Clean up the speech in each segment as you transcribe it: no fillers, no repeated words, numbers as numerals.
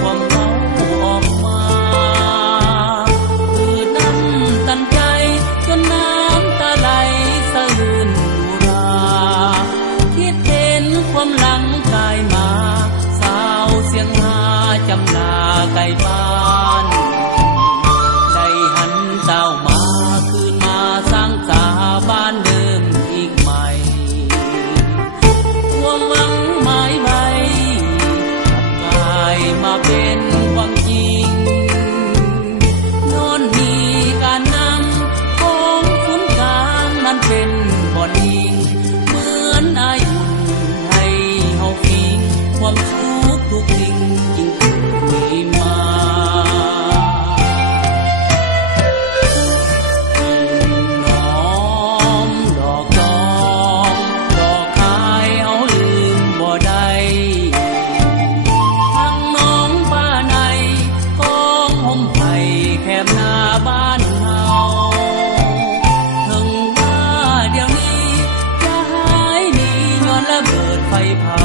ความเมาออกมาคือน้ำตันใจจนน้ำตาไหลสะอื้นอุราคิดเห็นความหลังกายมาสาวเสียงหาจำลาไกลบ้านได้หันเจ้ามาคืนมาสร้างสาบ้านเดิมอีกใหม่ความหวังหมายไว้กลับกลายมาเป็นความจริงนอนมีการนำของคุณกลางนั้นเป็นบ่อนยิงเหมือนอายุให้เฮาฟิงความสุขทุกสิ่งยิ่งมีมาน้อมดอกจองดอกคายเอาลืมบ่ได้ทั้งน้องป้าในกองห่มไผ่แคบหน้าบ้านเฮาถึงว่าเดี๋ยวนี้จะหายหนีย้อนระเบิดไฟเผา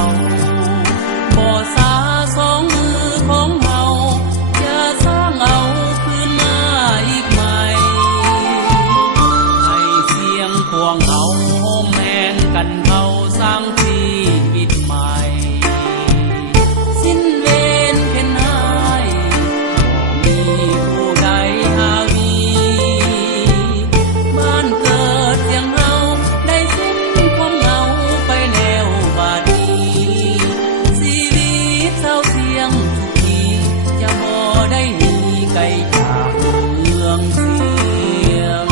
บ่สาสองมือของเฮาอย่าสร้างเอาคืนมาอีกใหม่ให้เสียงพวงเอาโฮมแมนกันเขาสร้างชีวิตใหม่สิ้นเวรเพ็ญหายบ่มีผู้ใดหาวีบ้านเกิดเสียงเฮาได้สิ้นความเหงาไปแล้วบาดนี้ชีวิตเศร้าเสียงทุกทีจะบ่ได้หนีไกลจากเมืองเสียง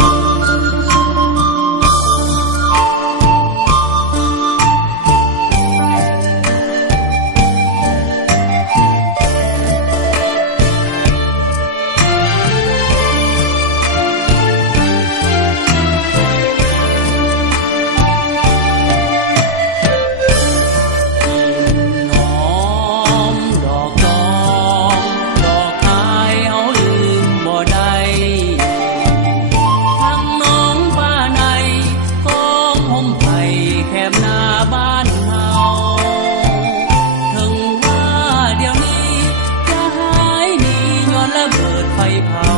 น้อมดอกจองดอกคายเอาลืมบ่ได้ทั้งน้องป้าในกองห่มไผ่แคบหน้าบ้านเฮาถึงว่าเดี๋ยวนี้จะหายหนีย้อนระเบิดไฟเผา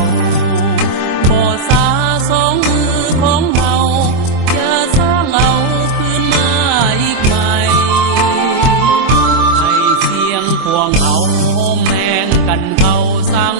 บ่สาสองมือของเฮาอย่าสร้างเอาคืนมาอีกใหม่ให้เสียงพวงเอาโฮมแมนกันเขาสร้าง